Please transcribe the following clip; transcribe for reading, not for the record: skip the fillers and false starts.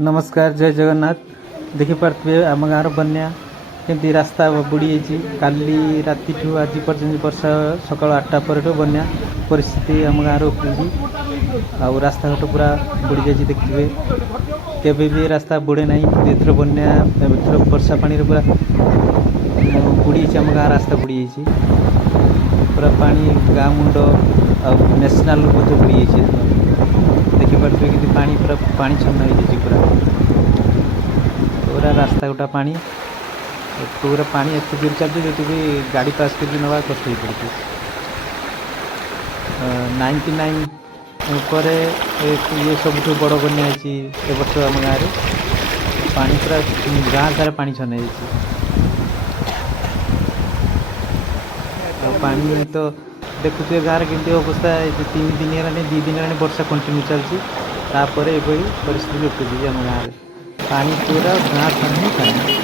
नमस्कार जय जगन्नाथ। देखिपे आम गाँव बन्या केमती रास्ता बुड़ी काली राति आज पर्यटन वर्षा सकाल 8टा पर बन्या परिस्थिति आम गाँव उपजी आउ रास्ता घाट पूरा बुड़ी जाइए। देखिए केबे भी रास्ता बुड़े ना एथर बन्या एथर वर्षा पानी पूरा बुड़ी आम गाँव रास्ता बुड़ी पूरा पानी गाँ मुंड आ नेशनल बुड़ी देखिपे कि पानी पूरा पानी छन्न हो पूरा पूरा रास्ता गोटा पानी पूरा पानी एत दूर चलती जो भी गाड़ी पास कर नवा कष्ट हो पड़ती 99 पर ये सब बड़ बन्या ए वर्ष आम गाँव पानी पूरा गाँ सारा पानी छन पानी तो देखुए गाँव केमती अवस्था 3 दिन है 2 दिन है वर्षा कंटिन्यू चलती तापर ये परिस्थिति उपजी आम गाँव पानी पूरा गाँ सारा ही पानी।